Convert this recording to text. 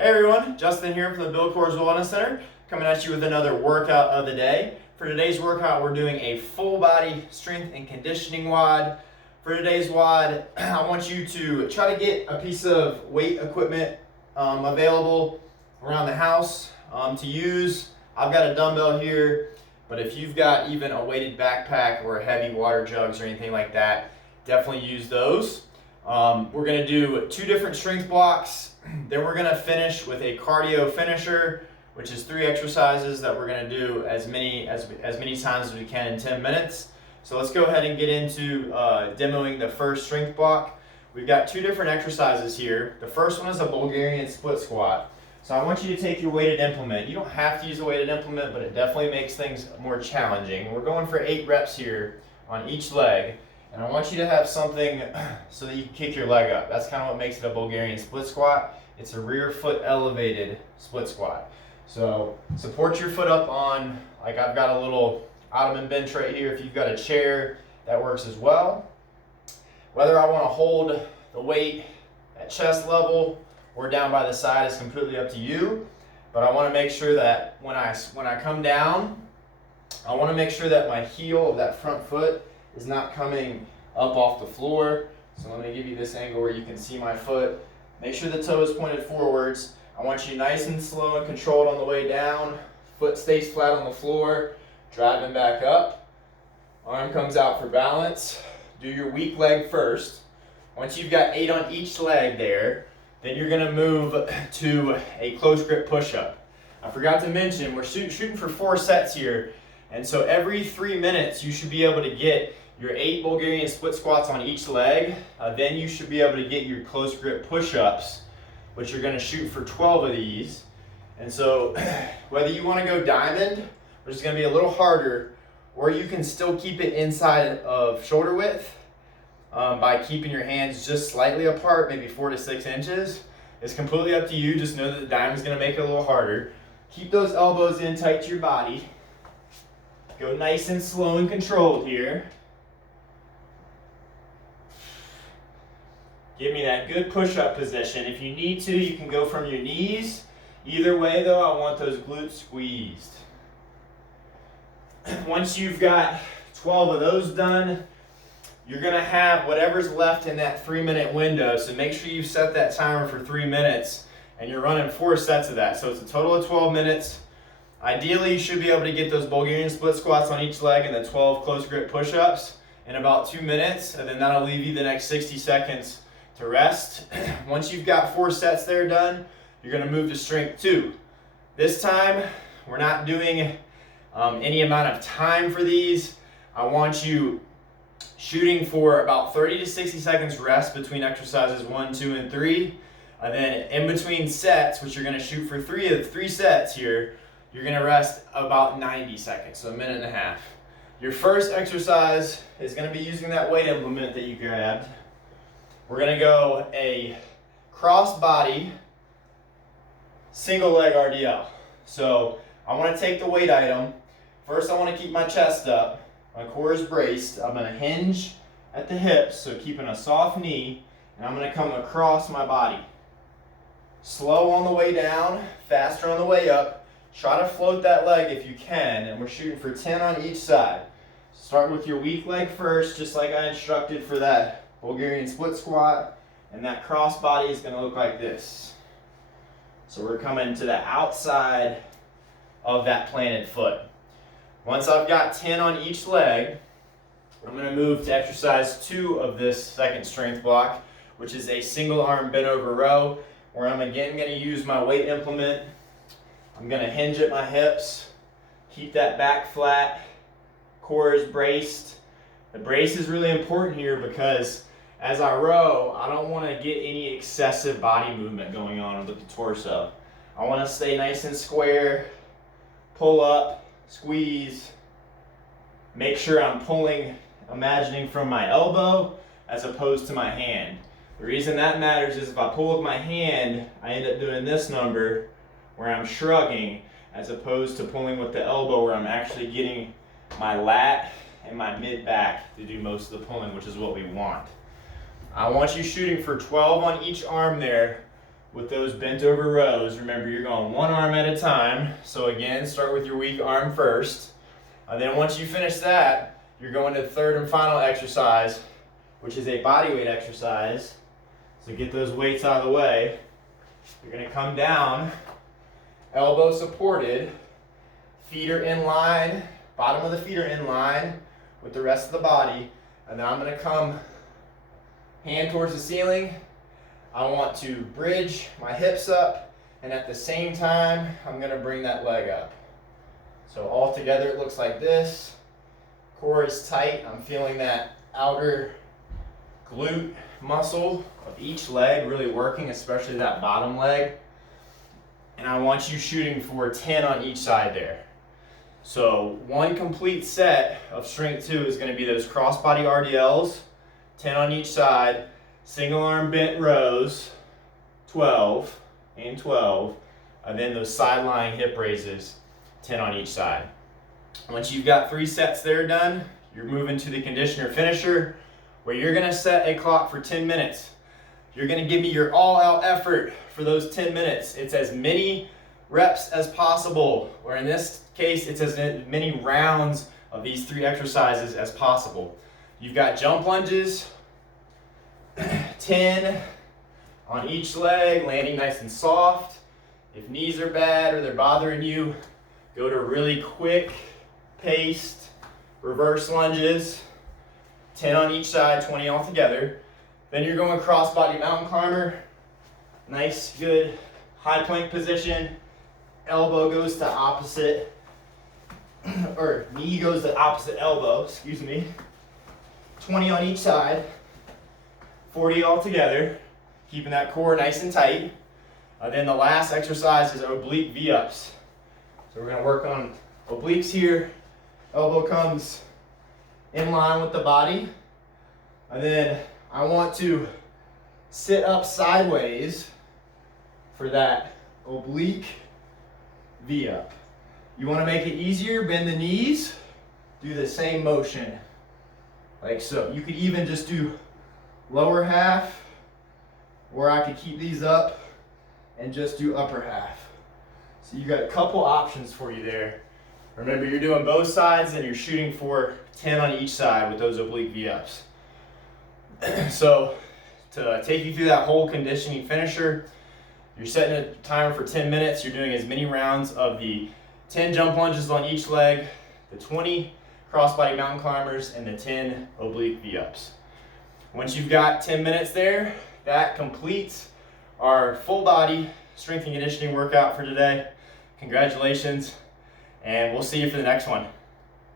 Hey everyone, Justin here from the Bill Coors Wellness Center, coming at you with another workout of the day. For today's workout, we're doing a full body strength and conditioning WOD. For today's WOD, I want you to try to get a piece of weight equipment available around the house to use. I've got a dumbbell here, but if you've got even a weighted backpack or heavy water jugs or anything like that, definitely use those. We're gonna do 2 different strength blocks. Then we're gonna finish with a cardio finisher, which is 3 exercises that we're gonna do as many times as we can in 10 minutes. So let's go ahead and get into demoing the first strength block. We've got 2 different exercises here. The first one is a Bulgarian Split Squat. So I want you to take your weighted implement. You don't have to use a weighted implement, but it definitely makes things more challenging. We're going for 8 reps here on each leg. And I want you to have something so that you can kick your leg up. That's kind of what makes it a Bulgarian split squat. It's a rear foot elevated split squat. So support your foot up on, like I've got a little Ottoman bench right here. If you've got a chair, that works as well. Whether I want to hold the weight at chest level or down by the side is completely up to you. But I want to make sure that when I come down, I want to make sure that my heel of that front foot is not coming up off the floor. So let me give you this angle where you can see my foot. Make sure the toe is pointed forwards. I want you nice and slow and controlled on the way down. Foot stays flat on the floor, driving back up. Arm comes out for balance. Do your weak leg first. Once you've got 8 on each leg there, then you're gonna move to a close grip push-up. I forgot to mention, we're shooting for 4 sets here. And so every 3 minutes, you should be able to get your 8 Bulgarian split squats on each leg. Then you should be able to get your close grip push-ups, which you're gonna shoot for 12 of these. And so whether you wanna go diamond, which is gonna be a little harder, or you can still keep it inside of shoulder width by keeping your hands just slightly apart, maybe 4 to 6 inches. It's completely up to you. Just know that the diamond's gonna make it a little harder. Keep those elbows in tight to your body. Go nice and slow and controlled here. Give me that good push-up position. If you need to, you can go from your knees. Either way though, I want those glutes squeezed. Once you've got 12 of those done, you're gonna have whatever's left in that 3-minute window. So make sure you set that timer for 3 minutes and you're running 4 sets of that. So it's a total of 12 minutes. Ideally, you should be able to get those Bulgarian split squats on each leg and the 12 close grip push-ups in about 2 minutes, and then that'll leave you the next 60 seconds to rest. Once you've got 4 sets there done, you're gonna move to strength 2. This time, we're not doing any amount of time for these. I want you shooting for about 30 to 60 seconds rest between exercises 1, 2, and 3. And then in between sets, which you're gonna shoot for 3 sets here, you're gonna rest about 90 seconds, so 1.5 minutes. Your first exercise is gonna be using that weight implement that you grabbed. We're gonna go a cross body, single leg RDL. So I wanna take the weight item. First I wanna keep my chest up, my core is braced. I'm gonna hinge at the hips, so keeping a soft knee, and I'm gonna come across my body. Slow on the way down, faster on the way up. Try to float that leg if you can, and we're shooting for 10 on each side. Start with your weak leg first, just like I instructed for that Bulgarian split squat, and that cross body is gonna look like this. So we're coming to the outside of that planted foot. Once I've got 10 on each leg, I'm gonna move to exercise 2 of this second strength block, which is a single arm bent over row, where I'm again gonna use my weight implement. I'm gonna hinge at my hips, keep that back flat, core is braced. The brace is really important here because as I row, I don't wanna get any excessive body movement going on with the torso. I wanna stay nice and square, pull up, squeeze, make sure I'm pulling, imagining from my elbow as opposed to my hand. The reason that matters is if I pull with my hand, I end up doing this number where I'm shrugging, as opposed to pulling with the elbow where I'm actually getting my lat and my mid back to do most of the pulling, which is what we want. I want you shooting for 12 on each arm there with those bent over rows. Remember, you're going one arm at a time. So again, start with your weak arm first. And then once you finish that, you're going to the third and final exercise, which is a body weight exercise. So get those weights out of the way. You're gonna come down, elbow supported, feet are in line, bottom of the feet are in line with the rest of the body. And then I'm gonna come hand towards the ceiling. I want to bridge my hips up, and at the same time, I'm gonna bring that leg up. So all together it looks like this. Core is tight. I'm feeling that outer glute muscle of each leg really working, especially that bottom leg. And I want you shooting for 10 on each side there. So one complete set of strength 2 is going to be those cross-body RDLs, 10 on each side, single arm bent rows, 12 and 12, and then those side lying hip raises, 10 on each side. Once you've got 3 sets there done, you're moving to the conditioner finisher, where you're going to set a clock for 10 minutes. You're going to give me your all-out effort for those 10 minutes. It's as many reps as possible, or in this case, it's as many rounds of these 3 exercises as possible. You've got jump lunges, 10 on each leg, landing nice and soft. If knees are bad or they're bothering you, go to really quick paced reverse lunges, 10 on each side, 20 all together. Then you're going cross-body mountain climber. Nice, good high plank position. Elbow goes to opposite, or knee goes to opposite elbow, excuse me. 20 on each side, 40 all together, keeping that core nice and tight. Then the last exercise is oblique V-ups. So we're gonna work on obliques here. Elbow comes in line with the body. And then I want to sit up sideways for that oblique V-up. You want to make it easier, bend the knees, do the same motion, like so. You could even just do lower half, or I could keep these up and just do upper half. So you got a couple options for you there. Remember, you're doing both sides and you're shooting for 10 on each side with those oblique V-ups. So to take you through that whole conditioning finisher, you're setting a timer for 10 minutes. You're doing as many rounds of the 10 jump lunges on each leg, the 20 cross-body mountain climbers, and the 10 oblique V-ups. Once you've got 10 minutes there, that completes our full body strength and conditioning workout for today. Congratulations, and we'll see you for the next one.